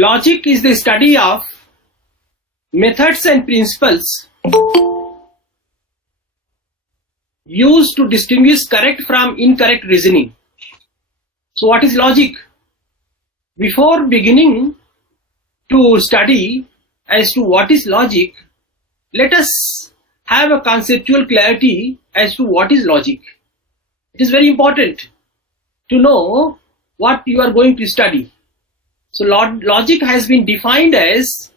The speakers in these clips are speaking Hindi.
Logic is the study of methods and principles used to distinguish correct from incorrect reasoning. So what is logic? Before beginning to study as to what is logic, let us have a conceptual clarity as to what is logic. It is very important to know what you are going to study. So logic has been defined as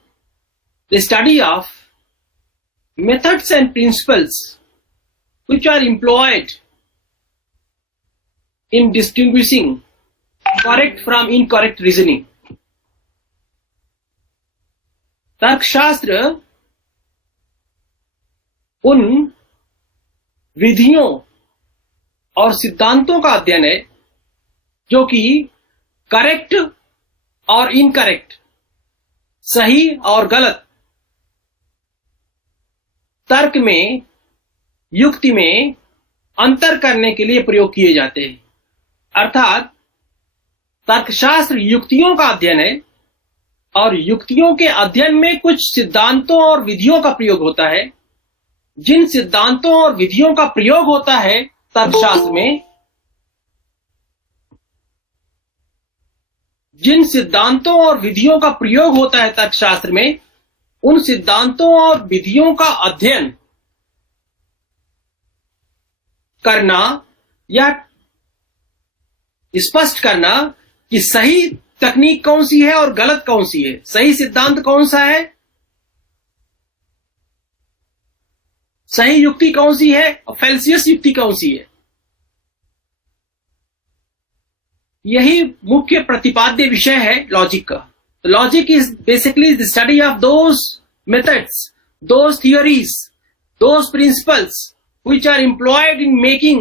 the study of methods and principles which are employed in distinguishing correct from incorrect reasoning. तर्कशास्त्र उन विधियों और सिद्धांतों का अध्ययन है जो कि करेक्ट और इनकरेक्ट, सही और गलत, तर्क में, युक्ति में अंतर करने के लिए प्रयोग किए जाते हैं। अर्थात तर्कशास्त्र युक्तियों का अध्ययन है और युक्तियों के अध्ययन में कुछ सिद्धांतों और विधियों का प्रयोग होता है। जिन सिद्धांतों और विधियों का प्रयोग होता है तर्कशास्त्र में, जिन सिद्धांतों और विधियों का प्रयोग होता है तर्कशास्त्र में, उन सिद्धांतों और विधियों का अध्ययन करना या स्पष्ट करना कि सही तकनीक कौन सी है और गलत कौन सी है, सही सिद्धांत कौन सा है, सही युक्ति कौन सी है और फेल्सियस युक्ति कौन सी है, यही मुख्य प्रतिपाद्य विषय है लॉजिक का। तो logic is basically the study of those methods, those theories, those principles which are employed in making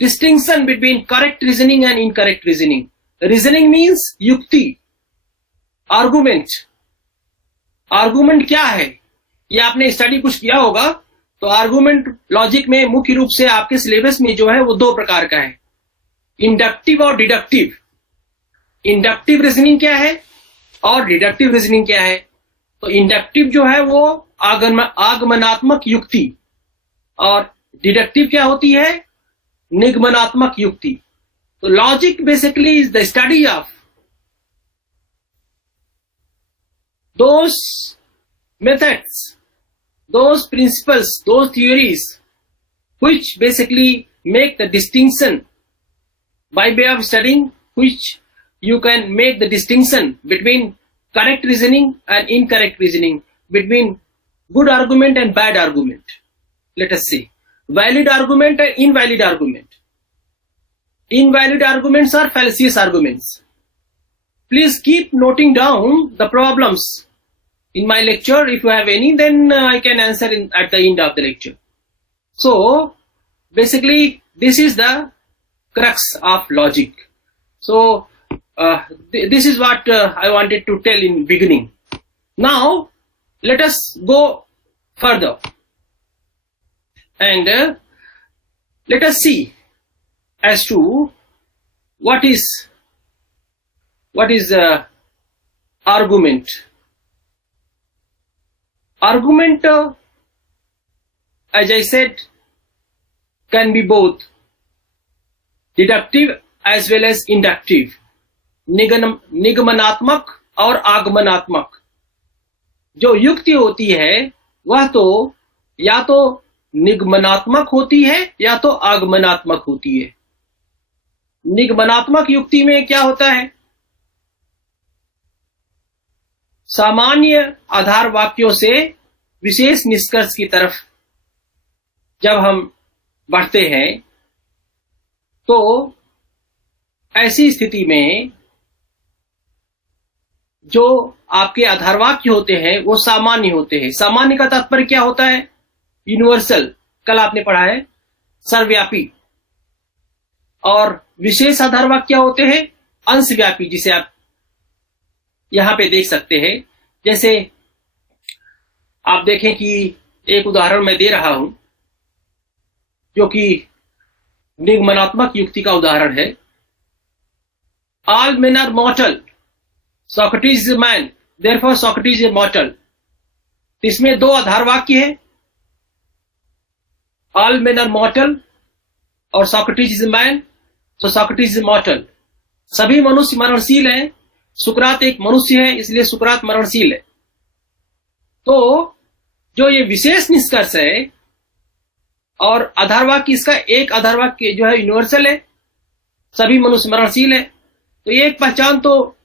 distinction between correct reasoning and incorrect reasoning. Reasoning means युक्ति, argument. Argument क्या है? ये आपने स्टडी कुछ किया होगा। तो आर्गुमेंट लॉजिक में मुख्य रूप से आपके सिलेबस में जो है वो दो प्रकार का है, इंडक्टिव और डिडक्टिव। इंडक्टिव रीजनिंग क्या है और डिडक्टिव रीजनिंग क्या है? तो इंडक्टिव जो है वो आगमनात्मक युक्ति और डिडक्टिव क्या होती है? निगमनात्मक युक्ति। तो logic basically is the study of those methods, those principles, those theories which basically make the distinction by way of studying, which you can make the distinction between correct reasoning and incorrect reasoning, between good argument and bad argument. Let us see, valid argument and invalid argument. Invalid arguments are fallacious arguments. Please keep noting down the problems in my lecture. If you have any, then I can answer at the end of the lecture. So basically this is the crux of logic. So this is what I wanted to tell in beginning. Now let us go further and let us see as to what is argument. Argument, as I said, can be both deductive as well as inductive, निगमनात्मक और आगमनात्मक। जो युक्ति होती है वह तो या तो निगमनात्मक होती है या तो आगमनात्मक होती है। निगमनात्मक युक्ति में क्या होता है? सामान्य आधार वाक्यों से विशेष निष्कर्ष की तरफ जब हम बढ़ते हैं तो ऐसी स्थिति में जो आपके आधार वाक्य होते हैं वो सामान्य होते हैं। सामान्य का तात्पर्य क्या होता है? यूनिवर्सल, कल आपने पढ़ा है, सर्वव्यापी। और विशेष आधार वाक्य क्या होते हैं? अंशव्यापी, जिसे आप यहां पे देख सकते हैं। जैसे आप देखें कि एक उदाहरण मैं दे रहा हूं जो कि निगमनात्मक युक्ति का उदाहरण है। All men are mortal, Socrates is a man, therefore Socrates is immortal. तो इसमें दो आधार वाक्य है, all men are mortal और Socrates is a man, so Socrates is immortal. सभी मनुष्य मरणशील हैं, सुकरात एक मनुष्य है इसलिए सुकरात मरणशील है. तो जो ये विशेष निष्कर्ष है और आधार वाक्य, इसका एक आधार वाक्य जो है यूनिवर्सल है, सभी मनुष्य मरणशील है. तो ये एक पहचान, तो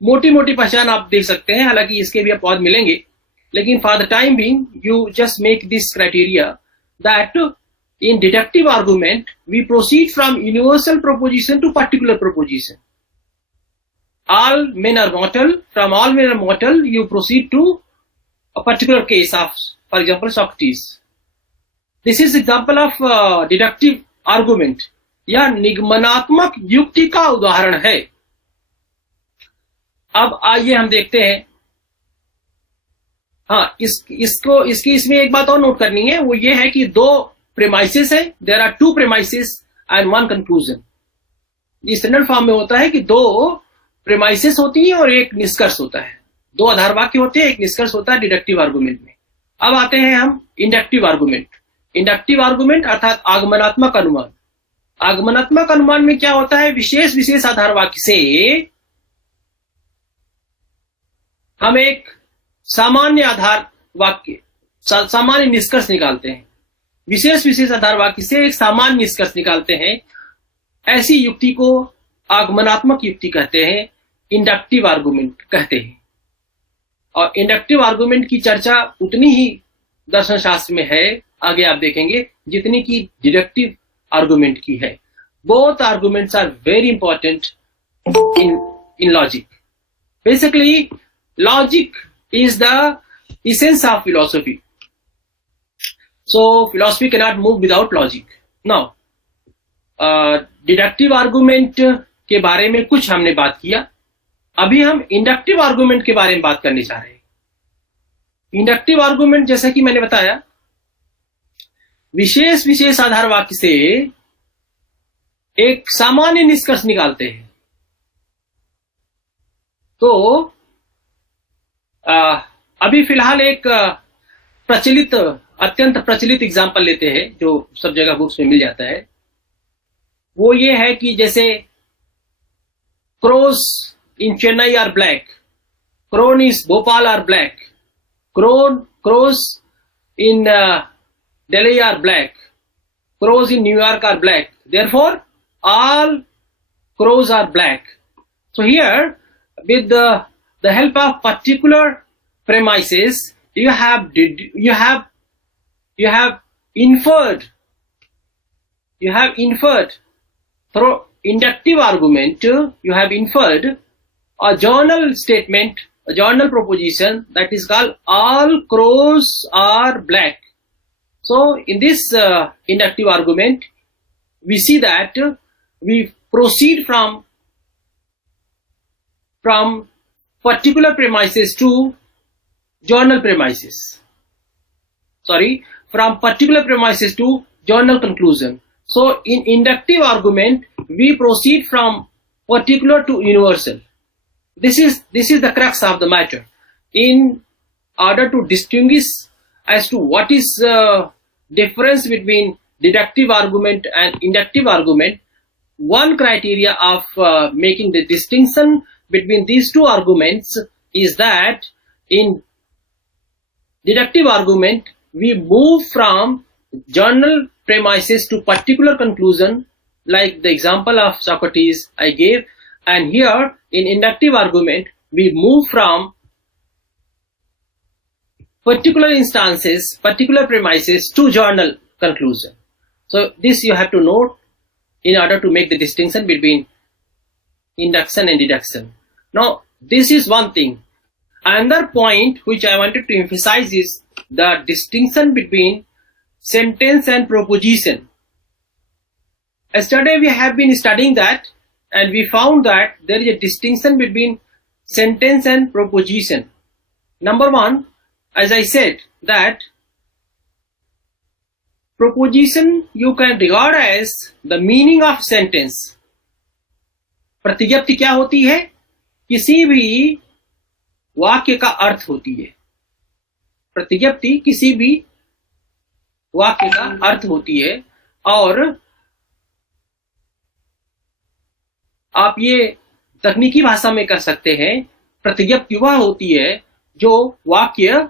मोटी मोटी पहचान आप देख सकते हैं, हालांकि इसके भी अपवाद मिलेंगे, लेकिन for the time being you just make this criteria that in deductive argument we proceed from universal proposition to particular proposition. All men are mortal, from all men are mortal you proceed to a particular case of, for example, Socrates. This is example of deductive argument. यह निगमनात्मक युक्ति का उदाहरण है. अब आइए हम देखते हैं. हाँ, इसकी इसमें एक बात और नोट करनी है, वो ये है कि दो प्रेमाइसेस है. There are two premises and one conclusion. Standard form में होता है कि दो प्रेमाइसेस होती है और एक निष्कर्ष होता है. दो आधार वाक्य होते हैं, एक निष्कर्ष होता है डिडक्टिव आर्गुमेंट में. अब आते हैं हम इंडक्टिव आर्गुमेंट. इंडक्टिव आर्गुमेंट अर्थात आगमनात्मक अनुमान. आगमनात्मक अनुमान में क्या होता है, विशेष विशेष आधार वाक्य से हम एक सामान्य आधार वाक्य, सामान्य निष्कर्ष निकालते हैं. विशेष विशेष आधार वाक्य से एक सामान्य निष्कर्ष निकालते हैं. ऐसी युक्ति को आगमनात्मक युक्ति कहते हैं, इंडक्टिव आर्गुमेंट कहते हैं. और इंडक्टिव आर्गुमेंट की चर्चा उतनी ही दर्शन शास्त्र में है, आगे आप देखेंगे, जितनी की डिडक्टिव आर्गुमेंट की है. Both arguments are very important in logic. Basically logic is the essence of philosophy. So philosophy cannot move without logic. Now, deductive argument के बारे में कुछ हमने बात किया. अभी हम इंडक्टिव आर्गुमेंट के बारे में बात करने जा रहे हैं. इंडक्टिव आर्गुमेंट, जैसा कि मैंने बताया, विशेष विशेष आधार वाक्य से एक सामान्य निष्कर्ष निकालते हैं. तो अभी फिलहाल एक प्रचलित, अत्यंत प्रचलित एग्जाम्पल लेते हैं जो सब जगह बुक्स में मिल जाता है. वो ये है कि जैसे crows in Chennai are black, crows in Bhopal are black, crows in Delhi are black, crows in New York are black, therefore all crows are black. So here, with the help of particular premises, you have inferred through inductive argument, you have inferred a journal statement, a journal proposition that is called all crows are black. So in this inductive argument, we see that we proceed from particular premises to journal premises. Sorry, from particular premises to journal conclusion. So in inductive argument, we proceed from particular to universal. This is the crux of the matter. In order to distinguish as to what is difference between deductive argument and inductive argument, one criteria of making the distinction between these two arguments is that in deductive argument we move from journal premises to particular conclusion, like the example of Socrates I gave, and here in inductive argument we move from particular instances, particular premises to journal conclusion. So this you have to note in order to make the distinction between induction and deduction. Now this is one thing. Another point which I wanted to emphasize is the distinction between sentence and proposition. Yesterday we have been studying that, and we found that there is a distinction between sentence and proposition. Number one, as I said, that proposition you can regard as the meaning of sentence. प्रतिज्ञप्ति क्या होती है? किसी भी वाक्य का अर्थ होती है। प्रतिज्ञप्ति किसी भी वाक्य का अर्थ होती है, और आप ये तकनीकी भाषा में कह सकते हैं, प्रतिज्ञप्ति वह होती है जो वाक्य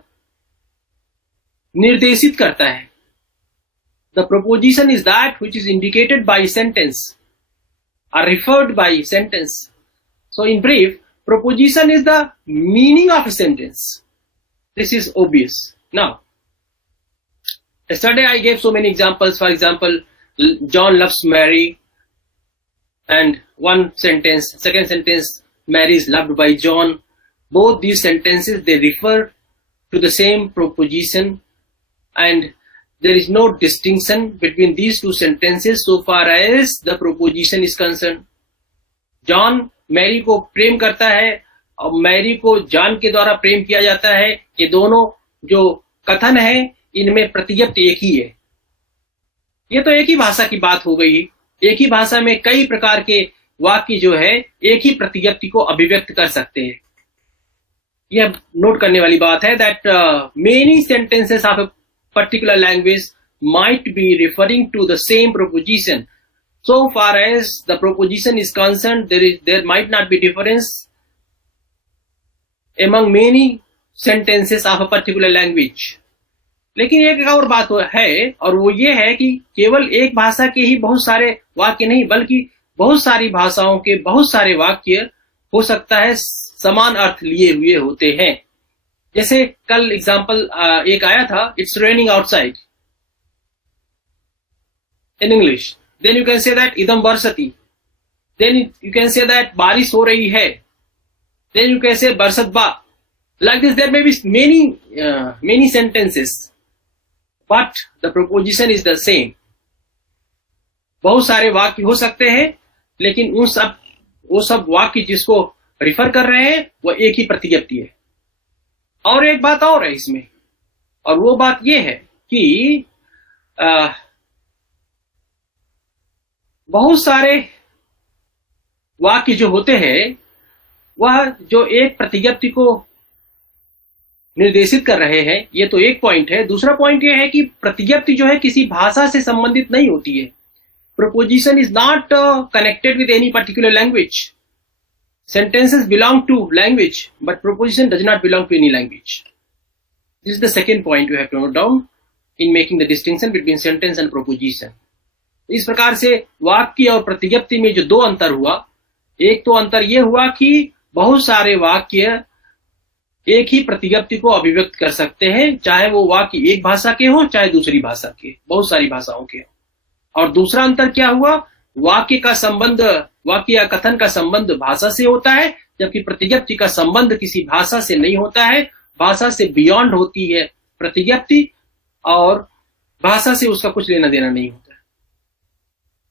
निर्देशित करता है। The proposition is that which is indicated by sentence or referred by sentence. So in brief, proposition is the meaning of a sentence. This is obvious. Now, yesterday I gave so many examples. For example, John loves Mary, and one sentence, second sentence, Mary is loved by John. Both these sentences, they refer to the same proposition, and there is no distinction between these two sentences so far as the proposition is concerned. John Mary को प्रेम करता है और मैरी को जॉन के द्वारा प्रेम किया जाता है। ये दोनों जो कथन है, इनमें प्रतिज्ञप्ति एक ही है। ये तो एक ही भाषा की बात हो गई। एक ही भाषा में कई प्रकार के वाक्य जो है एक ही प्रतिज्ञप्ति को अभिव्यक्त कर सकते हैं। यह नोट करने वाली बात है that many sentences of a particular language might be referring to the same proposition. So far as the proposition is concerned, there might not be difference among many sentences of a particular language. लेकिन एक और बात है, और वो ये है कि केवल एक भाषा के ही बहुत सारे वाक्य नहीं, बल्कि बहुत सारी भाषाओं के बहुत सारे वाक्य हो सकता है समान अर्थ लिए हुए होते हैं। जैसे कल एग्जाम्पल एक आया था, it's raining outside in English, then you can say that इदम बरसती, then you can say that बारिश हो रही है, देन यू कैन से बरसत बा। Like this there may be many sentences but the proposition is the same. बहुत सारे वाक्य हो सकते हैं, लेकिन वो सब वाक्य जिसको रिफर कर रहे हैं वो एक ही प्रतिज्ञप्ति है। और एक बात और है इसमें, और वो बात ये है कि बहुत सारे वाक्य जो होते हैं वह जो एक प्रतिज्ञप्ति को निर्देशित कर रहे हैं, ये तो एक पॉइंट है। दूसरा पॉइंट ये है कि प्रतिज्ञप्ति जो है किसी भाषा से संबंधित नहीं होती है। Proposition is not connected with any particular language. Sentences belong to language, but proposition does not belong to any language. This is the second point you have to note down in making the distinction between sentence and proposition. इस प्रकार से वाक्य और प्रतिज्ञप्ति में जो दो अंतर हुआ, एक तो अंतर यह हुआ कि बहुत सारे वाक्य एक ही प्रतिज्ञप्ति को अभिव्यक्त कर सकते हैं, चाहे वो वाक्य एक भाषा के हो चाहे दूसरी भाषा के, बहुत सारी भाषाओं के हो। और दूसरा अंतर क्या हुआ, वाक्य का संबंध, वाक्य या कथन का संबंध भाषा से होता है, जबकि प्रतिज्ञप्ति का संबंध किसी भाषा से नहीं होता है। भाषा से बियॉन्ड होती है प्रतिज्ञप्ति, और भाषा से उसका कुछ लेना देना नहीं होता है।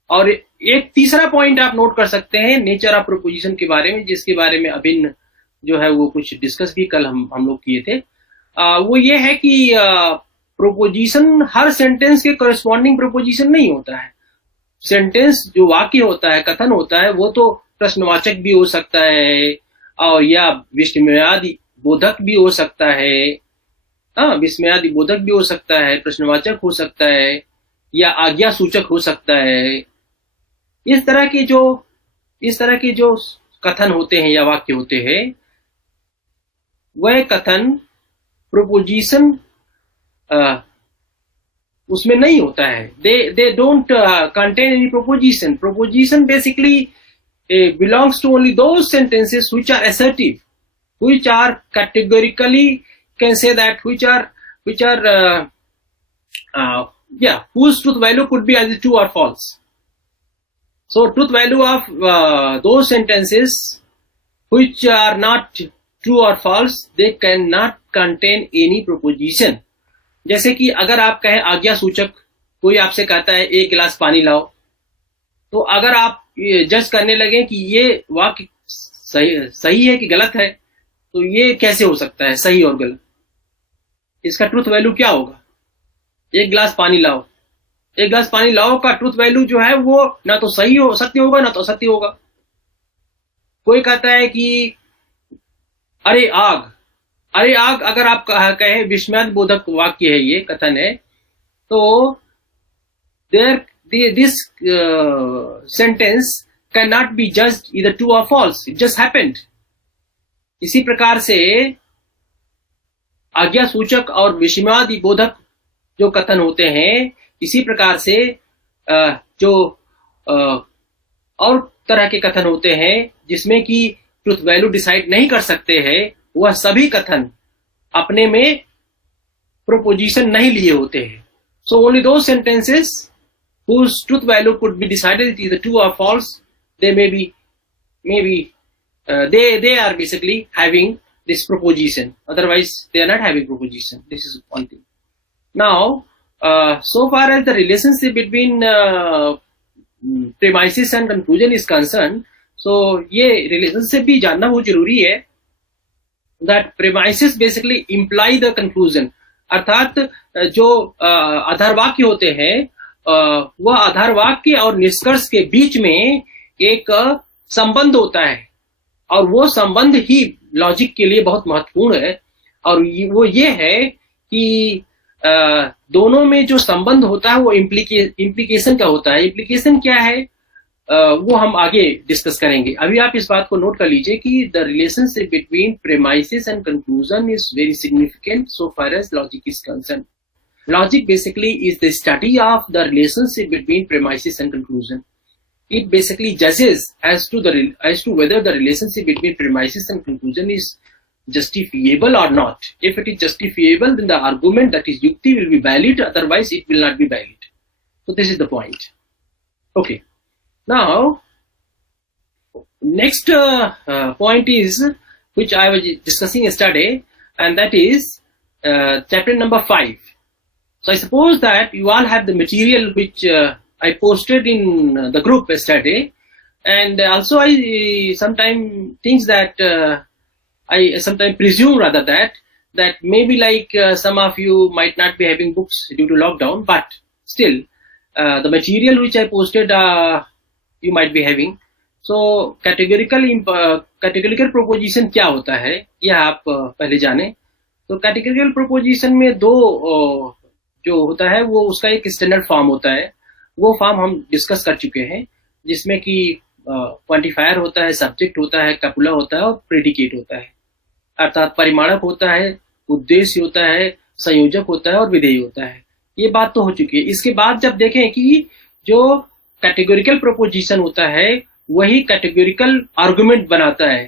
और एक तीसरा पॉइंट आप नोट कर सकते हैं नेचर ऑफ प्रोपोजिशन के बारे में, जिसके बारे में अभिन्न जो है वो कुछ डिस्कस भी कल हम लोग किए थे। वो ये है कि प्रोपोजिशन हर सेंटेंस के कॉरेस्पॉन्डिंग प्रोपोजिशन नहीं होता है। सेंटेंस जो वाक्य होता है, कथन होता है, वो तो प्रश्नवाचक भी हो सकता है और या विस्मयादि बोधक भी हो सकता है। विस्मयादि बोधक भी हो सकता है, प्रश्नवाचक हो सकता है, या आज्ञा सूचक हो सकता है। इस तरह के जो कथन होते हैं या वाक्य होते हैं, वह कथन प्रोपोजिशन उसमें नहीं होता है। They don't contain any proposition. Proposition basically belongs to only those sentences which are assertive, which are categorically, can say that, whose truth value could be either true or false. So truth value of those sentences which are not true or false, they cannot contain any proposition. जैसे कि अगर आप कहें आज्ञा सूचक, कोई आपसे कहता है एक गिलास पानी लाओ, तो अगर आप जज करने लगे कि ये वाक्य सही है कि गलत है, तो ये कैसे हो सकता है सही और गलत? इसका ट्रुथ वैल्यू क्या होगा? एक गिलास पानी लाओ, एक गिलास पानी लाओ का ट्रुथ वैल्यू जो है वो ना तो सही हो सत्य होगा ना तो असत्य होगा। कोई कहता है कि अरे आग, अरे आग अगर आप कहें विस्मयादि बोधक वाक्य है, ये कथन है, तो there this sentence cannot be judged either true or false. It just happened. इसी प्रकार से आज्ञा सूचक और विस्मयादि बोधक जो कथन होते हैं, इसी प्रकार से जो और तरह के कथन होते हैं जिसमें कि ट्रुथ वैल्यू डिसाइड नहीं कर सकते हैं, वह सभी कथन अपने में प्रोपोजिशन नहीं लिए होते हैं. So only those sentences whose truth value could be decided either true or false, they they are basically having this proposition. Otherwise, they are not having proposition. This is one thing. Now, so far as the relationship between premises and conclusion is concerned, so ये relationship भी जानना बहुत जरूरी है. That premises basically imply the conclusion. अर्थात जो आधार वाक्य होते हैं, वह आधार वाक्य और निष्कर्ष के बीच में एक संबंध होता है, और वो संबंध ही लॉजिक के लिए बहुत महत्वपूर्ण है. और वो ये है कि दोनों में जो संबंध होता है वो इम्प्लीकेशन का होता है. इम्प्लीकेशन क्या है वो हम आगे डिस्कस करेंगे. अभी आप इस बात को नोट कर लीजिए कि the relationship between premises and conclusion is very significant so far as logic is concern. Logic basically is the study of the relationship between premises and conclusion. It basically judges as to whether the relationship between premises and conclusion is justifiable or not. If it is justifiable, then the argument, that is yukti, will be valid. Otherwise, it will not be valid. So this is the point. Okay. Now, next point is which I was discussing yesterday, and that is chapter number 5. So I suppose that you all have the material which I posted in the group yesterday, and also I sometimes think that I sometimes presume rather that maybe like some of you might not be having books due to lockdown, but still the material which I posted you might be having. So categorical proposition क्या होता है यह आप पहले जाने. तो categorical proposition में दो जो होता है वो उसका एक स्टैंडर्ड फॉर्म होता है. वो फॉर्म हम डिस्कस कर चुके हैं, जिसमें कि क्वांटिफायर होता है, सब्जेक्ट होता है, कैपुला होता है और प्रेडिकेट होता है. अर्थात परिमाणक होता है, उद्देश्य होता है, संयोजक होता है और विधेय होता है. ये बात तो हो चुकी है. इसके बाद जब देखें कि जो कैटेगोरिकल प्रोपोजिशन होता है वही कैटेगोरिकल आर्गुमेंट बनाता है.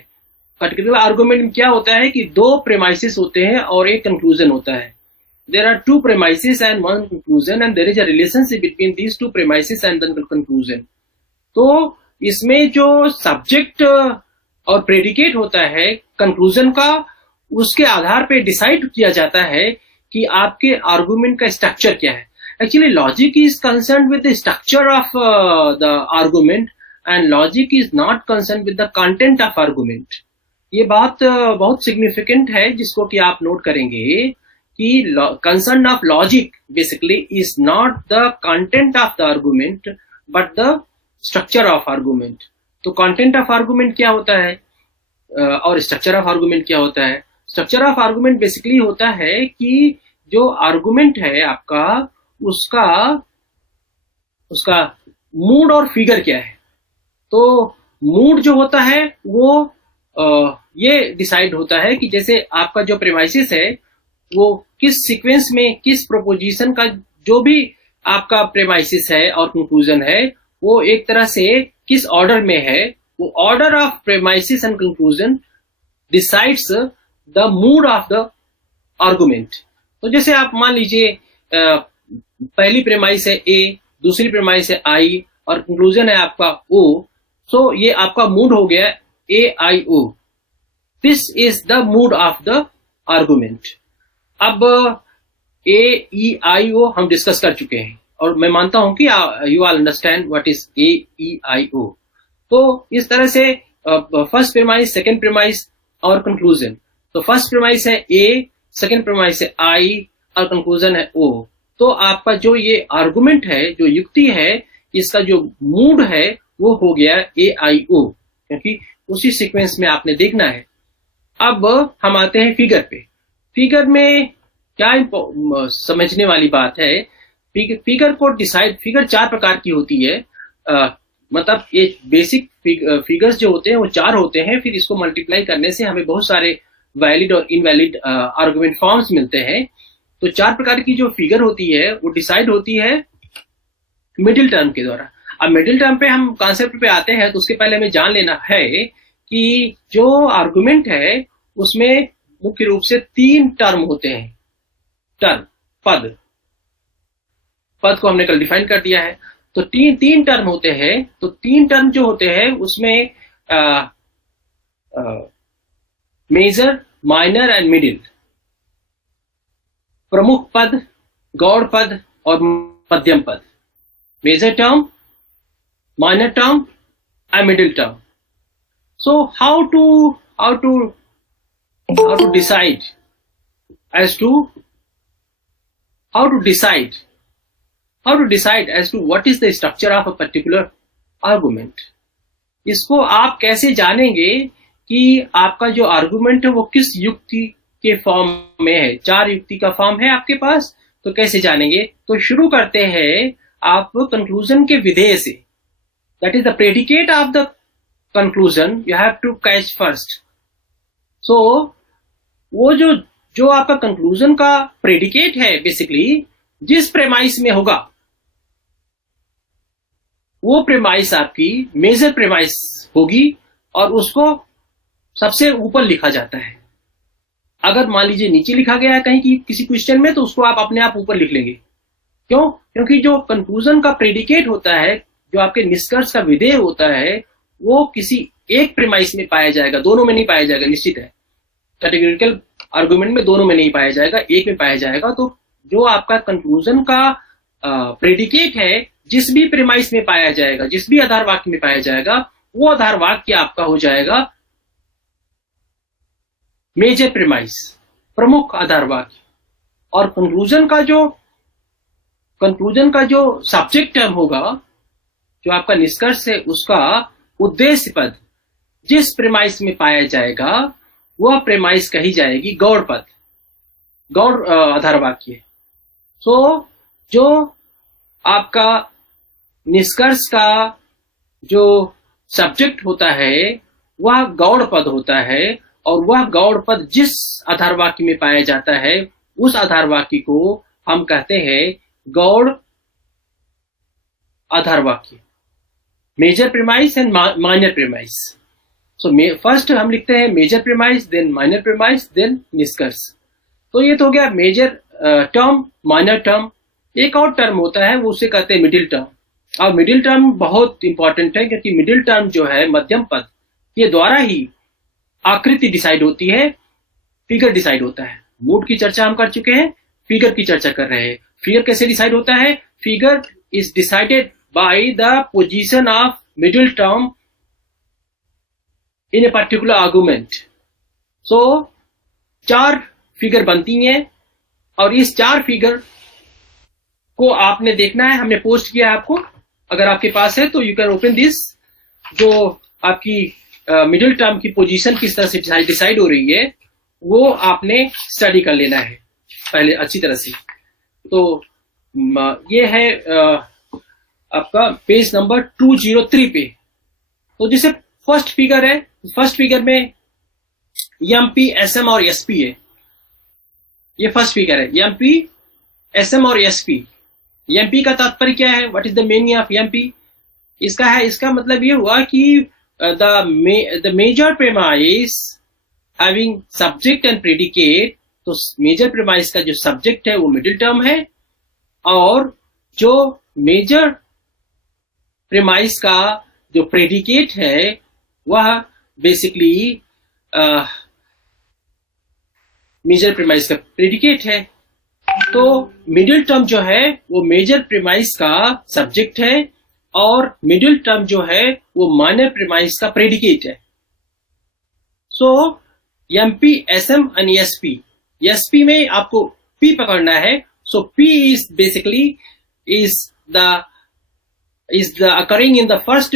कैटेगोरिकल आर्गुमेंट में क्या होता है कि दो प्रेमाइसिस होते हैं और एक कंक्लूजन होता है. There are two premises and one conclusion, and there is a relationship between these two premises and the conclusion. तो इसमें जो सब्जेक्ट और प्रेडिकेट होता है कंक्लूजन का, उसके आधार पे डिसाइड किया जाता है कि आपके आर्गुमेंट का स्ट्रक्चर क्या है. Actually logic is concern with the structure of the argument and logic is not concern with the content of argument. ये बात बहुत सिग्निफिकेंट है, जिसको कि आप नोट करेंगे कि concern of logic basically is not the content of the argument but the structure of argument. तो content of argument क्या होता है और structure of argument क्या होता है. structure of argument basically होता है कि जो argument है आपका, उसका मूड और फिगर क्या है. तो मूड जो होता है वो ये डिसाइड होता है कि जैसे आपका जो प्रेमाइसिस है वो किस सीक्वेंस में, किस प्रोपोजिशन का जो भी आपका प्रेमाइसिस है और कंक्लूजन है वो एक तरह से किस ऑर्डर में है. वो order of premises and conclusion decides the mood of the argument. तो जैसे आप मान लीजिए पहली प्रेमाइस है ए, दूसरी प्रेमाइस है आई और कंक्लूजन है आपका ओ. सो ये आपका मूड हो गया A I O. This is the mood of the argument. अब ए ई आई ओ हम डिस्कस कर चुके हैं और मैं मानता हूं कि you all understand what is A E I O. तो इस तरह से फर्स्ट प्रेमाइस, सेकंड प्रेमाइस और कंक्लूजन. तो फर्स्ट प्रेमाइस है ए, सेकंड प्रेमाइस है आई और कंक्लूजन है ओ. तो आपका जो ये आर्गुमेंट है, जो युक्ति है, इसका जो मूड है वो हो गया ए आई ओ, क्योंकि उसी सीक्वेंस में आपने देखना है. अब हम आते हैं फिगर पे। फिगर में क्या समझने वाली बात है, फिगर को डिसाइड, फिगर 4 प्रकार की होती है। मतलब ये बेसिक फिगर्स जो होते हैं वो 4 होते हैं, फिर इसको मल्टीप्लाई करने से हमें बहुत सारे वैलिड और इनवैलिड आर्गुमेंट फॉर्म्स मिलते हैं। तो 4 प्रकार की जो फिगर होती है वो डिसाइड होती है मिडिल टर्म के द्वारा। अब मिडिल टर्म पे हम कॉन्सेप्ट पे आते हैं, तो उसके पहले हमें जान लेना है कि जो आर्गुमेंट है उसमें मुख्य रूप से 3 टर्म होते हैं। टर्म, पद को हमने कल डिफाइन कर दिया है। तो तीन टर्म होते हैं। तो 3 टर्म जो होते हैं उसमें मेजर, माइनर एंड मिडिल, प्रमुख पद, गौड़ पद और मध्यम पद। Major term, minor term and middle term. So how to decide as to what is the structure of a particular argument? इसको आप कैसे जानेंगे कि आपका जो आर्गुमेंट है वो किस युक्ति के फॉर्म में है। 4 युक्ति का फॉर्म है आपके पास, तो कैसे जानेंगे? तो शुरू करते हैं आप कंक्लूजन के विधेय से। That is the predicate of the conclusion you have to catch first. So वो जो आपका कंक्लूजन का प्रेडिकेट है, बेसिकली जिस प्रेमाइस में होगा वो प्रेमाइस आपकी मेजर प्रेमाइस होगी और उसको सबसे ऊपर लिखा जाता है। अगर मान लीजिए नीचे लिखा गया है कहीं की किसी क्वेश्चन में, तो उसको आप अपने आप ऊपर लिख लेंगे। क्यों? क्योंकि जो कंक्लूजन का प्रेडिकेट होता है, जो आपके निष्कर्ष का विधेय होता है, वो किसी एक प्रेमाइस में पाया जाएगा, दोनों में नहीं पाया जाएगा। निश्चित है, कैटेगोरिकल आर्गुमेंट में दोनों में नहीं पाया जाएगा, एक में पाया जाएगा। तो जो आपका कंक्लूजन का प्रेडिकेट है, जिस भी प्रेमाइस में पाया जाएगा, जिस भी आधार वाक्य में पाया जाएगा, वो आधार वाक्य आपका हो जाएगा मेजर प्रेमाइस, प्रमुख आधार वाक्य। और कंक्लूजन का जो सब्जेक्ट टर्म होगा, जो आपका निष्कर्ष है, उसका उद्देश्य पद जिस प्रेमाइस में पाया जाएगा वह प्रेमाइस कही जाएगी गौड़ पद, गौड़ आधार वाक्य। सो जो आपका निष्कर्ष का जो सब्जेक्ट होता है वह गौड़ पद होता है, और वह गौड़ पद जिस आधार वाक्य में पाया जाता है उस आधार वाक्य को हम कहते हैं गौड़ आधार वाक्य, major premise and minor premise. So first हम लिखते हैं major premise, then minor premise, then निष्कर्ष। तो ये तो हो गया मेजर टर्म, माइनर टर्म। एक और टर्म होता है, वो उसे कहते हैं मिडिल टर्म। और मिडिल टर्म बहुत इंपॉर्टेंट है, क्योंकि मिडिल टर्म जो है मध्यम पद के द्वारा ही आकृति डिसाइड होती है, फिगर डिसाइड होता है। मूड की चर्चा हम कर चुके हैं, फिगर की चर्चा कर रहे हैं। फिगर कैसे डिसाइड होता है? Figure is decided by the position of middle term in a particular argument. So 4 figure बनती हैं, और इस 4 फिगर को आपने देखना है। हमने पोस्ट किया है आपको, अगर आपके पास है तो यू कैन ओपन दिस। जो आपकी मिडिल टर्म की पोजीशन किस तरह से डिसाइड हो रही है वो आपने स्टडी कर लेना है पहले अच्छी तरह से। तो ये है आपका पेज नंबर 203 पे। तो जैसे फर्स्ट फिगर है, फर्स्ट फिगर में एमपी, एसएम और एसपी है। ये फर्स्ट फिगर है, एमपी, एसएम और एसपी। एमपी का तात्पर्य क्या है? What is the meaning of MP? इसका मतलब ये हुआ कि the major premise having subject and predicate. तो मेजर प्रेमाइस का जो सब्जेक्ट है वो मिडिल टर्म है, और जो मेजर प्रेमाइस का जो प्रेडिकेट है वह बेसिकली मेजर प्रेमाइस का प्रेडिकेट है। तो मिडिल टर्म जो है वो मेजर प्रेमाइस का सब्जेक्ट है, और मिडिल टर्म जो है वो माइनर प्रेमाइस का प्रेडिकेट है। So MP, SM and SP. SP में आपको पी पकड़ना है। सो P is basically is occurring in the first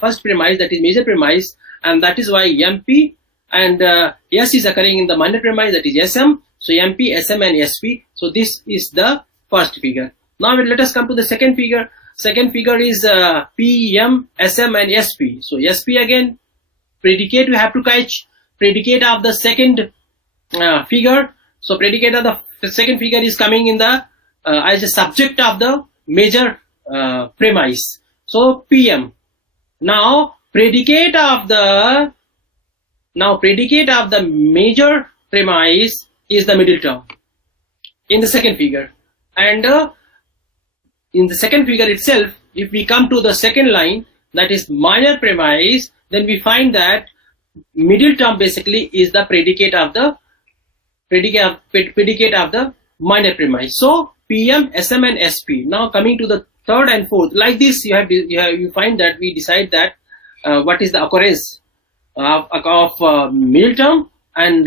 first premise, that is major premise, and that is why MP and S is occurring in the minor premise, that is SM. So MP, SM and SP. So this is the first figure. Now let us come to the second figure. Second figure is PM, SM and SP. So SP again, predicate we have to catch. Predicate of the second figure. So predicate of the second figure is coming in the as a subject of the major premise. So PM. Now predicate of the major premise is the middle term in the second figure. And in the second figure itself, if we come to the second line, that is minor premise, then we find that middle term basically is the predicate of the minor premise. So PM, SM and SP. Now coming to the third and fourth, like this you find that we decide that what is the occurrence of middle term, and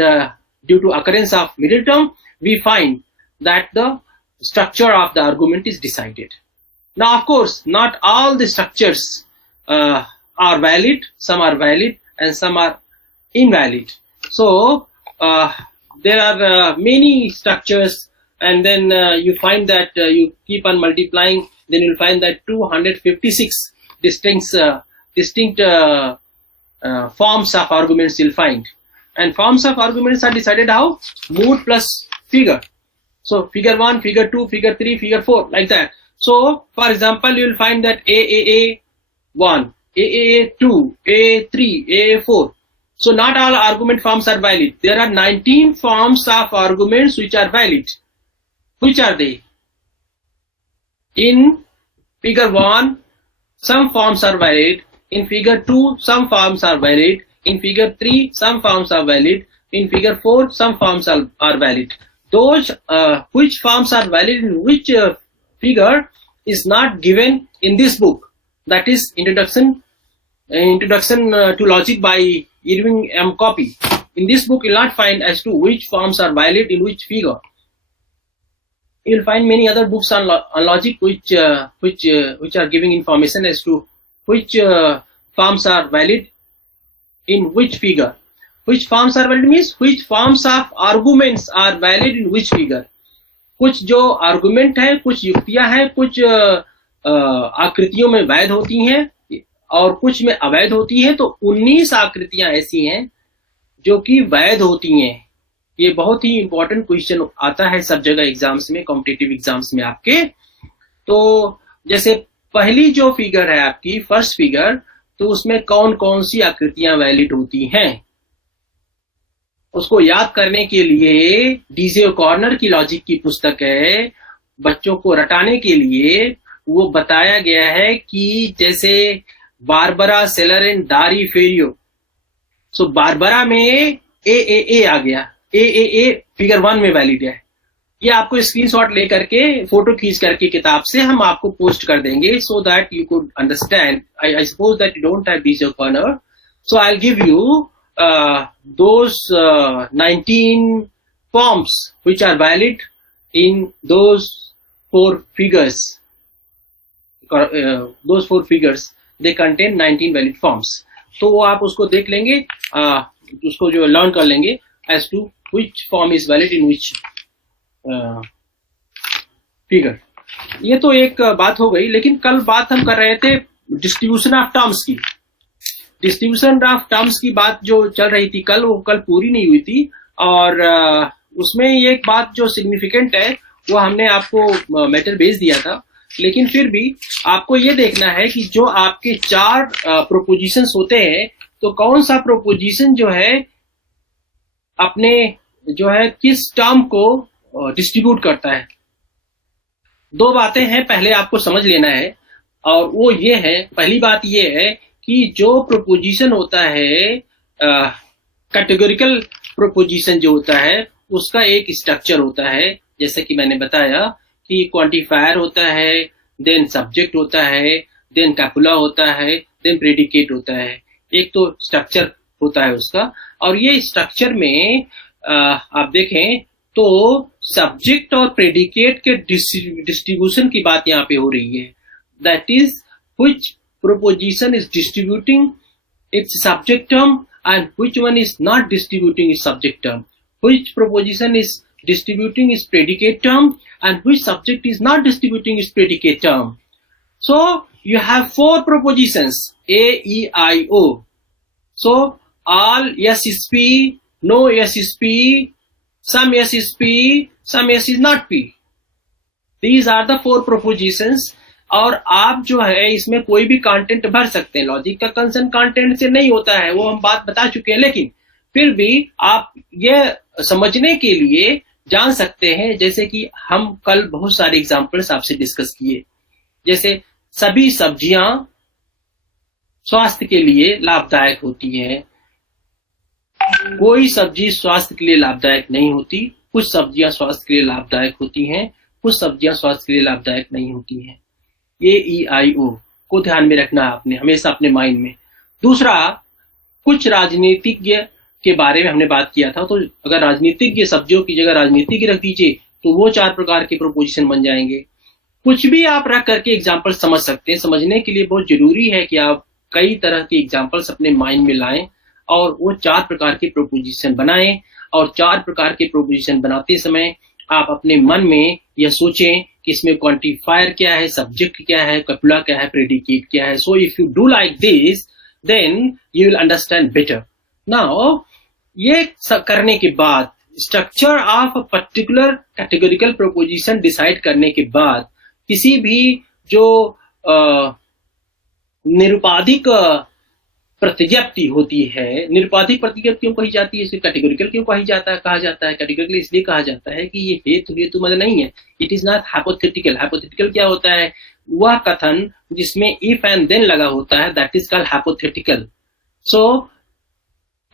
due to occurrence of middle term, we find that the structure of the argument is decided. Now of course not all the structures are valid, some are valid and some are invalid. So there are many structures, and then you find that you keep on multiplying, then you'll find that 256 distinct forms of arguments you'll find. And forms of arguments are decided how? Mood plus figure. So figure 1, figure 2, figure 3, figure 4, like that. So for example, you will find that AAA1, AAA2, AA3, AA4. So not all argument forms are valid. There are 19 forms of arguments which are valid. Which are they? In figure 1, some forms are valid. In figure 2, some forms are valid. In figure 3, some forms are valid. In figure 4, some forms are valid. Those which forms are valid in which figure is not given in this book. That is Introduction to Logic by Irving M. Copy. In this book, you will not find as to which forms are valid in which figure. You will find many other books on logic which are giving information as to which forms are valid in which figure. Which forms are valid means which forms of arguments are valid in which figure. कुछ जो आर्गुमेंट है, कुछ युक्तियां हैं, कुछ आकृतियों में वैध होती हैं और कुछ में अवैध होती हैं. तो 19 आकृतियां ऐसी हैं जो कि वैध होती हैं. ये बहुत ही इंपॉर्टेंट क्वेश्चन आता है सब जगह एग्जाम्स में, कॉम्पिटिटिव एग्जाम्स में आपके. तो जैसे पहली जो फिगर है आपकी फर्स्ट फिगर, तो उसमें कौन कौन सी आकृतियां वैलिड होती हैं उसको याद करने के लिए डीजे ओकॉर्नर की लॉजिक की पुस्तक है. बच्चों को रटाने के लिए वो बताया गया है कि जैसे बारबरा, सेलर एंड दारी फेरियो. सो बारबरा में ए आ गया. ए फिगर 1 में वैलिड है. ये आपको स्क्रीनशॉट लेकर के फोटो खींच करके किताब से हम आपको पोस्ट कर देंगे so that you could understand. I suppose that you don't have DJ O'Connor, so I will give you those 19 forms which are valid in those four figures. Those four figures they contain 19 valid forms. तो वो आप उसको देख लेंगे, उसको जो लर्न कर लेंगे as to which form is valid in which figure. ये तो एक बात हो गई. लेकिन कल बात हम कर रहे थे डिस्ट्रीब्यूशन ऑफ टर्म्स की. डिस्ट्रीब्यूशन ऑफ टर्म्स की बात जो चल रही थी कल, वो कल पूरी नहीं हुई थी. और उसमें एक बात जो सिग्निफिकेंट है वो हमने आपको मैटर भेज दिया था. लेकिन फिर भी आपको ये देखना है कि जो आपके 4 प्रोपोजिशंस होते हैं, तो कौन सा प्रोपोजिशन जो है अपने जो है किस टर्म को डिस्ट्रीब्यूट करता है. 2 बातें हैं, पहले आपको समझ लेना है. और वो ये है, पहली बात ये है कि जो प्रोपोजिशन होता है, कैटेगोरिकल प्रोपोजिशन जो होता है, उसका एक स्ट्रक्चर होता है. जैसे कि मैंने बताया कि क्वांटिफायर होता है, देन सब्जेक्ट होता है, देन कैपुला होता है, देन प्रेडिकेट होता है. एक तो स्ट्रक्चर होता है उसका. और ये स्ट्रक्चर में आप देखें तो सब्जेक्ट और प्रेडिकेट के डिस्ट्रीब्यूशन की बात यहाँ पे हो रही है. That is which proposition is distributing its subject term and which one is not distributing its subject term. Which proposition is distributing its predicate term and which subject is not distributing its predicate term. So you have four propositions A, E, I, O. So all yes is P, no yes is P, some yes is P, some yes is not P. These are the four propositions. और आप जो है इसमें कोई भी कंटेंट भर सकते हैं. लॉजिक का कंसर्न कंटेंट से नहीं होता है, वो हम बात बता चुके हैं, लेकिन फिर भी आप ये समझने के लिए जान सकते हैं. जैसे कि हम कल बहुत सारे एग्जांपल्स आपसे डिस्कस किए, जैसे सभी सब्जियां स्वास्थ्य के लिए लाभदायक होती हैं, कोई सब्जी स्वास्थ्य के लिए लाभदायक नहीं होती, कुछ सब्जियां स्वास्थ्य के लिए लाभदायक होती हैं, कुछ सब्जियां स्वास्थ्य के लिए लाभदायक नहीं होती हैं. ए, ई, आई, ओ को ध्यान में रखना है आपने हमेशा अपने माइंड में. दूसरा, कुछ राजनीतिज्ञ के बारे में हमने बात किया था, तो अगर राजनीतिज्ञ सब्जियों की जगह राजनीतिज्ञ रख दीजिए तो वो 4 प्रकार के प्रोपोजिशन बन जाएंगे. कुछ भी आप रख करके एग्जाम्पल समझ सकते हैं. समझने के लिए बहुत जरूरी है कि आप कई तरह के एग्जाम्पल्स अपने माइंड में लाएं और वो 4 प्रकार के प्रोपोजिशन बनाएं. और 4 प्रकार के प्रोपोजिशन बनाते समय आप अपने मन में यह सोचें कि इसमें क्वांटिफायर क्या है, सब्जेक्ट क्या है, कपुला क्या है, प्रेडिकेट क्या है. So if you do like this then you will understand better. Now ये करने के बाद, structure of a particular categorical proposition decide करने के बाद, किसी भी जो निरुपाधिक प्रतिज्ञप्ति होती है, निरुपाधिक प्रतिज्ञप्ति क्यों कही जाती है, इसे कैटेगोरिकल क्यों कहा जाता है. कैटेगोरिकल इसलिए कहा जाता है कि ये हेतु मत नहीं है. It is not hypothetical. Hypothetical क्या होता है? वह कथन जिसमें इफ एंड देन लगा होता है, दैट इज कॉल्ड हाइपोथेटिकल. सो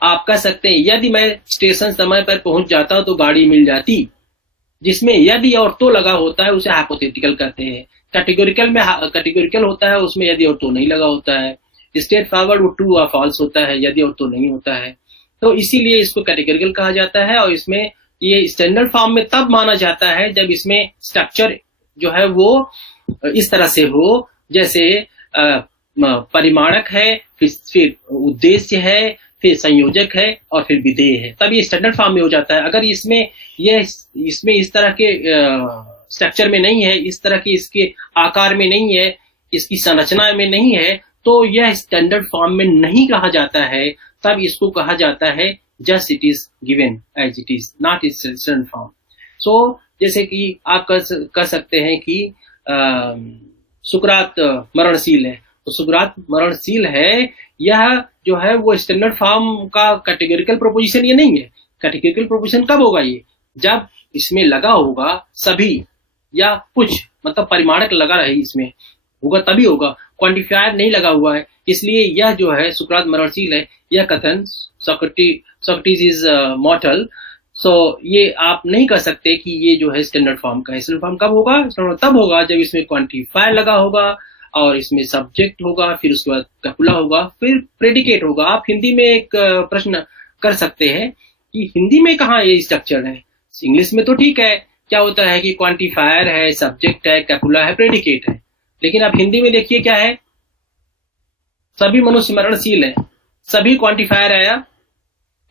आप कह सकते हैं यदि मैं स्टेशन समय पर पहुंच जाता तो गाड़ी मिल जाती. जिसमें यदि और तो लगा होता है उसे हाइपोथेटिकल कहते हैं. कैटेगोरिकल होता है उसमें यदि और तो नहीं लगा होता है. स्ट्रेट फॉरवर्ड वो ट्रू और फॉल्स होता है, यदि और तो नहीं होता है. तो इसीलिए इसको कैटेगोरिकल कहा जाता है. और इसमें ये स्टैंडर्ड फॉर्म में तब माना जाता है जब इसमें स्ट्रक्चर जो है वो इस तरह से हो, जैसे परिमाणक है, फिर उद्देश्य है, फिर संयोजक है और फिर विधेय है, तब ये स्टैंडर्ड फॉर्म में हो जाता है. अगर इसमें इस तरह के स्ट्रक्चर में नहीं है, इस तरह के इसके आकार में नहीं है, इसकी संरचना में नहीं है, तो यह स्टैंडर्ड फॉर्म में नहीं कहा जाता है. तब इसको कहा जाता है just it is given as it is, not its standard form. So जैसे कि आप कह सकते हैं कि सुकरात मरणशील है, तो सुकरात मरणशील है, यह जो है वो स्टैंडर्ड फॉर्म का कैटेगोरिकल प्रोपोजिशन ये नहीं है. कैटेगोरिकल प्रोपोजिशन कब होगा? ये जब इसमें लगा होगा सभी या कुछ, मतलब परिमाणक लगा रहे इसमें होगा तभी होगा. क्वांटिफायर नहीं लगा हुआ है, इसलिए यह जो है सुकरात मरणशील है, यह कथन सोक्रेटिस इज मॉर्टल. सो ये आप नहीं कह सकते कि ये जो है स्टैंडर्ड फॉर्म का है. स्टैंडर्ड फॉर्म कब होगा? स्टैंडर्ड तब होगा जब इसमें क्वांटिफायर लगा होगा और इसमें सब्जेक्ट होगा, फिर उसके बाद कपुला होगा, फिर प्रेडिकेट होगा. आप हिंदी में एक प्रश्न कर सकते हैं कि हिंदी में कहाँ ये स्ट्रक्चर है. इंग्लिश में तो ठीक है, क्या होता है कि क्वांटिफायर है, सब्जेक्ट है, कपुला है, प्रेडिकेट है. लेकिन आप हिंदी में देखिए क्या है, सभी मनुष्य मरणशील है, सभी क्वांटिफायर आया,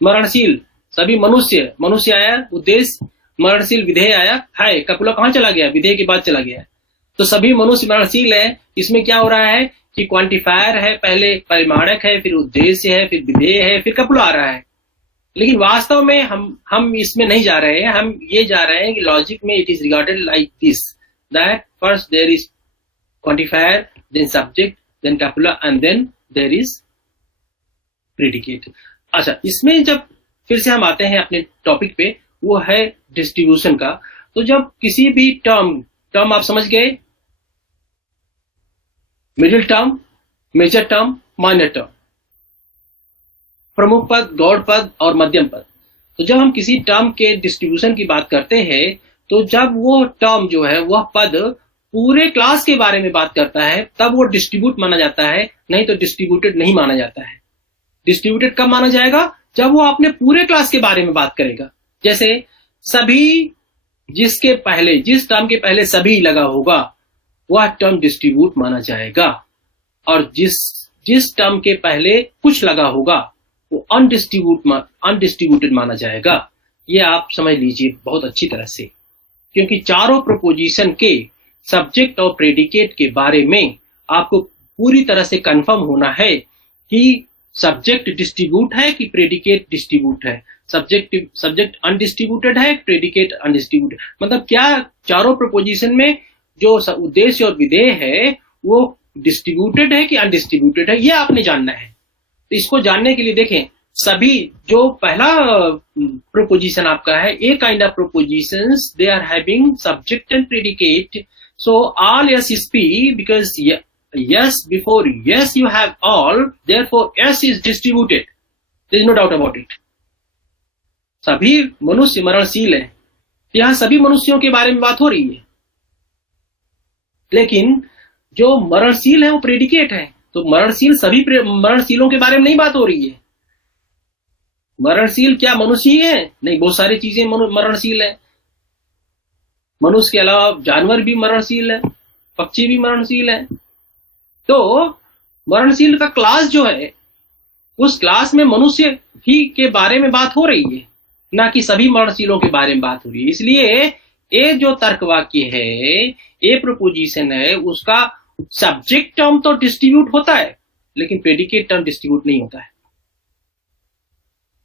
मरणशील सभी मनुष्य आया, उद्देश्य मरणशील, विधेय आया, है कपुला कहाँ चला गया? विधेय के बाद चला गया. तो सभी मनुष्य मरणशील है. इसमें क्या हो रहा है कि क्वांटिफायर है, पहले परिमाणक है, फिर उद्देश्य है, फिर विधेय है, फिर कपुला आ रहा है. लेकिन वास्तव में हम इसमें नहीं जा रहे हैं. हम ये जा रहे हैं कि लॉजिक में it is regarded like this, that first there is quantifier, then subject, then copula, and then there is predicate. अच्छा, इसमें जब फिर से हम आते हैं अपने टॉपिक पे, वो है डिस्ट्रीब्यूशन का. तो जब किसी भी टर्म आप समझ गए, middle term, major term, minor term, प्रमुख पद, गौड़ पद और मध्यम पद. तो जब हम किसी टर्म के डिस्ट्रीब्यूशन की बात करते हैं, तो जब वो टर्म जो है वह पद पूरे क्लास के बारे में बात करता है, तब वो डिस्ट्रीब्यूट माना जाता है, नहीं तो डिस्ट्रीब्यूटेड नहीं माना जाता है. डिस्ट्रीब्यूटेड कब माना जाएगा? जब वो अपने पूरे क्लास के बारे में बात करेगा. जैसे सभी, जिस टर्म के पहले सभी लगा होगा, वह टर्म डिस्ट्रीब्यूट माना जाएगा. और जिस टर्म के पहले कुछ लगा होगा वो अनडिस्ट्रीब्यूटेड माना जाएगा। ये आप समझ लीजिए बहुत अच्छी तरह से, क्योंकि चारों प्रपोजिशन के सब्जेक्ट और प्रेडिकेट के बारे में आपको पूरी तरह से कंफर्म होना है कि सब्जेक्ट डिस्ट्रीब्यूट है कि प्रेडिकेट डिस्ट्रीब्यूट है, सब्जेक्ट अनडिस्ट्रीब्यूटेड है, प्रेडिकेट अनडिस्ट्रीब्यूटेड, मतलब क्या चारों प्रपोजिशन में जो उद्देश्य और विधेय है वो डिस्ट्रीब्यूटेड है कि अनडिस्ट्रीब्यूटेड है, ये आपने जानना है। तो इसको जानने के लिए देखें, सभी जो पहला प्रोपोजिशन आपका है, A kind of propositions they are having subject and predicate, so all S is P, because yes before yes you have all, therefore yes is distributed, there is no doubt about it। सभी मनुष्य मरणशील है, यहां सभी मनुष्यों के बारे में बात हो रही है, लेकिन जो मरणशील है वो प्रेडिकेट है, तो मरणशील सभी मरणशीलों के बारे में नहीं बात हो रही है। मरणशील क्या मनुष्य ही है? नहीं, बहुत सारी चीजें मरणशील है। मनुष्य के अलावा जानवर भी मरणशील है, पक्षी भी मरणशील है। तो मरणशील का क्लास जो है, उस क्लास में मनुष्य ही के बारे में बात हो रही है, ना कि सभी मरणशीलों के बारे में बात हो रही है। इसलिए ये जो तर्क वाक्य है, ये प्रोपोजिशन है, उसका सब्जेक्ट टर्म तो डिस्ट्रीब्यूट होता है, लेकिन प्रेडिकेट टर्म डिस्ट्रीब्यूट नहीं होता है।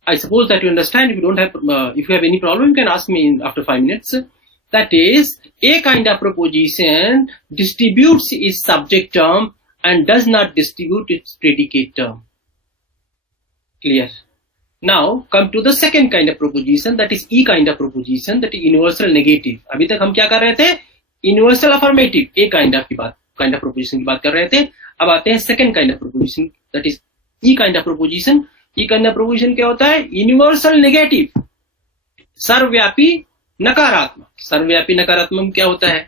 I suppose that you understand. If you have any problem, you can ask me after 5 minutes. That is, a kind of proposition distributes its subject term and does not distribute its predicate term. Clear? Now come to the second kind of proposition, that is E kind of proposition, that is universal negative. अभी तक हम क्या कर रहे थे? Universal affirmative, A kind of proposition की बात कर रहे थे। अब आते हैं second kind of proposition, that is E kind of proposition. E kind of proposition क्या होता है? Universal negative, सर्वव्यापी नकारात्मक। सर्वव्यापी नकारात्मक क्या होता है?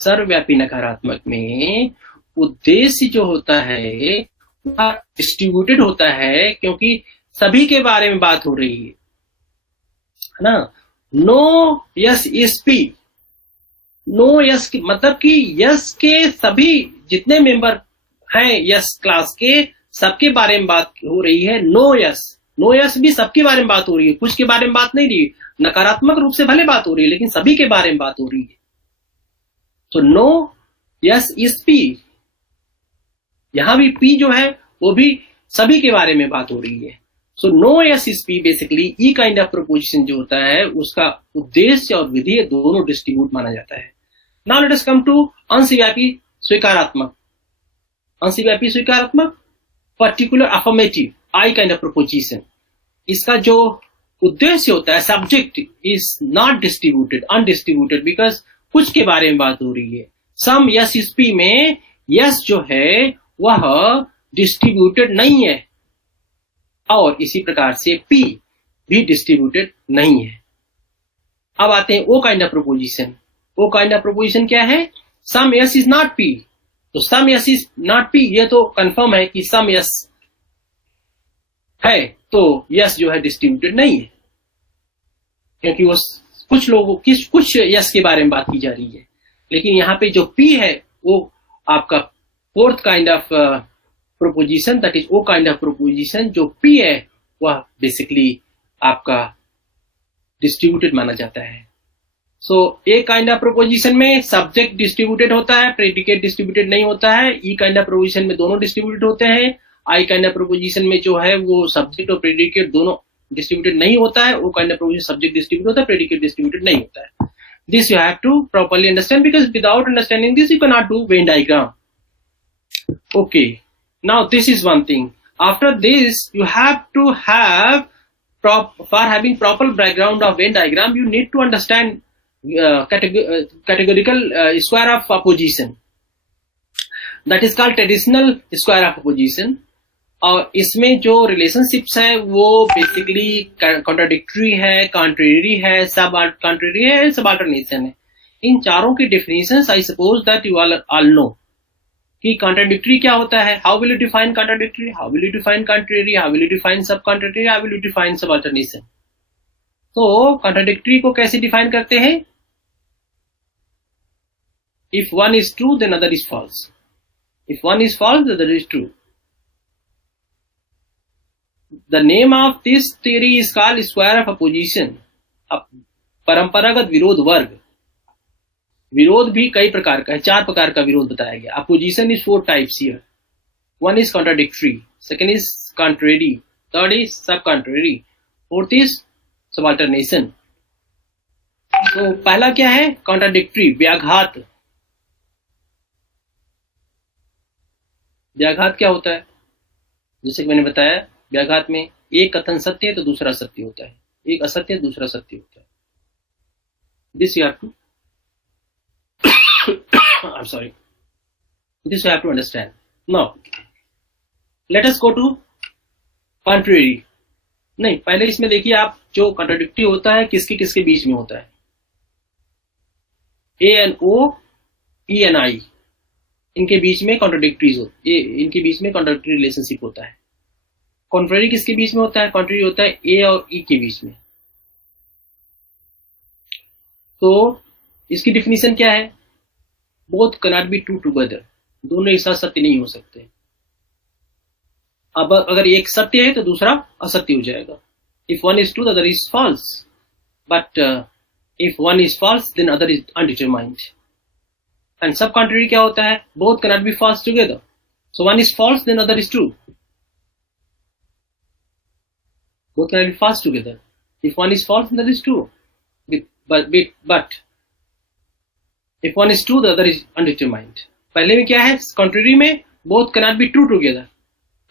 सर्वव्यापी नकारात्मक में उद्देश्य जो होता है वह डिस्ट्रीब्यूटेड होता है, क्योंकि सभी के बारे में बात हो रही है ना। No S is P, no S मतलब कि यस के सभी जितने मेंबर हैं यस क्लास के, सबके बारे में बात हो रही है। नो यस भी सबके बारे में बात हो रही है, कुछ के बारे में बात नहीं रही, नकारात्मक रूप से भले बात हो रही है, लेकिन सभी के बारे में बात हो रही है। तो नो यस इज पी, यहां भी पी जो है वो भी सभी के बारे में बात हो रही है। So no S is P basically E kind of proposition जो होता है, उसका उद्देश्य और विधेय दोनों डिस्ट्रीब्यूट माना जाता है। Now let us come to अंशव्यापी स्वीकारात्मक। अंशव्यापी स्वीकारात्मक particular affirmative I kind of proposition, इसका जो उद्देश्य होता है, subject is not distributed, undistributed, because कुछ के बारे में बात हो रही है। सम यस इज पी में यस जो है वह डिस्ट्रीब्यूटेड नहीं है, और इसी प्रकार से पी भी डिस्ट्रीब्यूटेड नहीं है। अब आते हैं O kind of proposition. O kind of proposition क्या है? Some S is not P. तो some S is not P, ये तो कंफर्म है कि सम यस है, तो यस जो है डिस्ट्रीब्यूटेड नहीं है, क्योंकि वो कुछ लोगों की कुछ यस के बारे में बात की जा रही है। लेकिन यहाँ पे जो पी है वो आपका fourth kind of proposition, that is O kind of proposition, जो पी है वह बेसिकली आपका डिस्ट्रीब्यूटेड माना जाता है। So A kind of proposition में सब्जेक्ट डिस्ट्रीब्यूटेड होता है, प्रेडिकेट डिस्ट्रीब्यूटेड नहीं होता है। ई काइंड ऑफ प्रोपोजिशन में दोनों डिस्ट्रीब्यूटेड होते हैं। आई काइंड ऑफ प्रोपोजिशन में जो है वो सब्जेक्ट और प्रेडिकेट दोनों डिस्ट्रीब्यूटेड नहीं होता है। O kind of proposition subject distribute होता है, प्रेडिकेट डिस्ट्रीब्यूटेड नहीं होता है। This you have to properly understand, because without understanding this you can not do Venn diagram. Okay, now this is one thing. After this, you have to have for having proper background of Venn diagram, you need to understand categorical square of opposition. That is called traditional square of opposition. और इसमें जो रिलेशनशिप्स है वो बेसिकली कॉन्ट्राडिक्टरी है, कॉन्ट्रेरी है, सब कॉन्ट्रेरी है, सब अल्टरनेशन है। इन चारों की definitions I suppose that you all know कि कॉन्ट्राडिक्टरी क्या होता है। How will you define contradictory, how will you define contrary, how will you define subcontrary, how will you define subalternation. तो कॉन्ट्राडिक्टरी को कैसे डिफाइन करते हैं? If one is true then other is false, if one is false the other is true. The name of this theory is called square of opposition. अब परंपरागत विरोध वर्ग, विरोध भी कई प्रकार का है, 4 प्रकार का विरोध बताया गया. Opposition is 4 types here. One is contradictory, second is contrary, third is subcontrary, fourth is subalternation. तो पहला क्या है? कॉन्ट्राडिक्टरी, व्याघात. व्याघात क्या होता है? जैसे कि मैंने बताया, व्याघात में एक कथन सत्य है तो दूसरा सत्य होता है, एक असत्य है दूसरा सत्य होता है. This you have to I'm sorry. This you have to understand. Now, let us go to contrary. नहीं, पहले इसमें देखिए आप, जो कॉन्ट्राडिक्टरी होता है किसके किसके बीच में होता है? A and O, E and I, इनके बीच में कॉन्ट्राडिक्टरीज होती है, इनके बीच में कॉन्ट्राडिक्टरी रिलेशनशिप होता है. कॉन्ट्ररी किसके बीच में होता है? कॉन्ट्ररी होता है A और E के बीच में. तो इसकी डिफिनीशन क्या है? Both cannot be true together, दोनों एक साथ सत्य नहीं हो सकते. अब अगर एक सत्य है तो दूसरा असत्य हो जाएगा. If one is true the other is false, but if one is false then other is undetermined. And subcontrary क्या होता है? Both cannot be false together. So one is false then other is true. Both cannot be false together. If one is false then other is true. But if one is true, the other is undetermined. पहले में क्या है? कॉन्ट्ररी में both cannot be true together.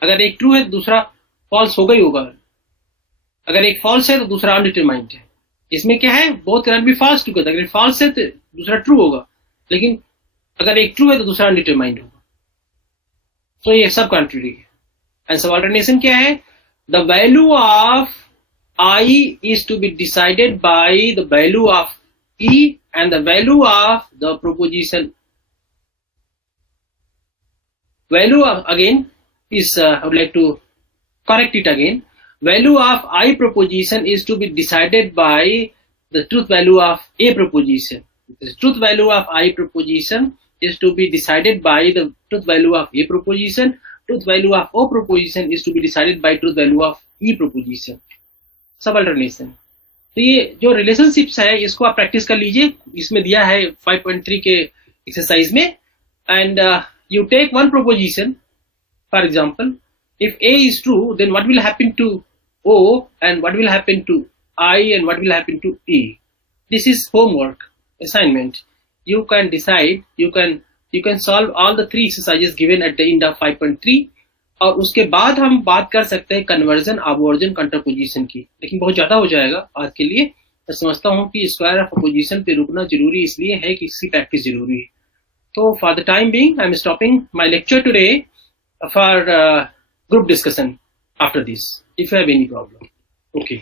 अगर एक ट्रू है तो दूसरा फॉल्स होगा ही होगा. अगर एक फॉल्स है तो दूसरा अनडिटरमाइंड है. इसमें क्या है? both cannot be false together. अगर फॉल्स है तो दूसरा ट्रू होगा, लेकिन अगर एक ट्रू है तो दूसरा अनडिटरमाइंड होगा. तो ये सब कॉन्ट्ररी है. एंड सबऑल्टरनेशन क्या है? The value of I is to be decided by the value of E and the value of the proposition. Value of, again, is, I would like to correct it again. Value of I proposition is to be decided by the truth value of A proposition. The truth value of I proposition is to be decided by the truth value of A proposition. Truth value of O proposition is to be decided by truth value of E proposition. सबअल्टरनेशन. तो ये जो रिलेशनशिप्स है इसको आप प्रैक्टिस कर लीजिए, इसमें दिया है 5.3 के एक्सरसाइज में. And you take one proposition. For example, if A is true then what will happen to O and what will happen to I and what will happen to E. This is homework assignment. You can decide, you can solve all the 3 exercises given at the end of 5.3. और उसके बाद हम बात कर सकते हैं कन्वर्जन, अबॉर्जन, कंट्रापोजिशन की, लेकिन बहुत ज्यादा हो जाएगा आज के लिए. मैं समझता हूं कि स्क्वायर ऑफ अपोजिशन पे रुकना जरूरी इसलिए है कि इसकी प्रैक्टिस जरूरी है. तो for the time being I am stopping my lecture today for group discussion after this if you have any problem. Okay.